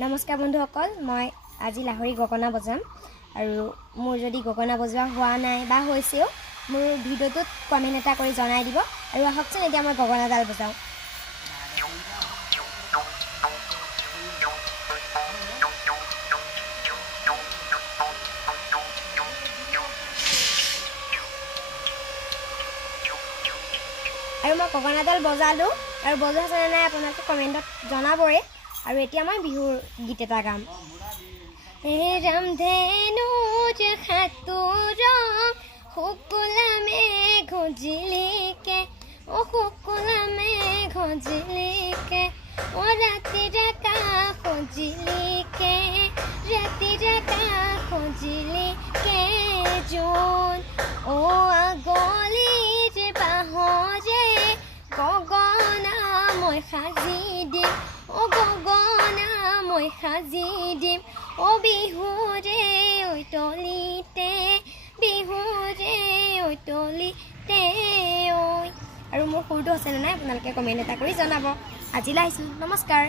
নমস্কাৰ বন্ধুসকল, মই আজি লাহৰি গগনা বজাম আৰু মোৰ যদি গগনা বজোৱা হোৱা নাই বা হৈছেও মোৰ ভিডিঅ'টোত কমেণ্ট এটা কৰি জনাই দিব আৰু আহকচোন এতিয়া মই গগনাডাল বজাওঁ। আৰু মই গগনাডাল বজালোঁ আৰু বজোৱা নাই আপোনালোকে কমেণ্টত জনাবই। আৰু এতিয়া মই বিহুৰ গীত এটা গাম। ৰামধেনু সাঁতোৰম শুকুলা মেঘ জিলিকে, অ শুকুলা মেঘ জিলিকে, অ ৰাতিৰ আকাশ জিলিকে, ৰাতিৰ আকাশ জিলিকে জোন, অ আগলিৰ বাহৰে গগনা মই সাজি দিম, অ গগনা মই সাজি দিম, অ বিহুৰে ঐতলিতে, বিহুৰে ঐতলিতে ঐ। আৰু মোৰ সুৰটো আছেনে নাই আপোনালোকে কমেণ্ট এটা কৰি জনাব। আজিলৈ আহিছোঁ, নমস্কাৰ।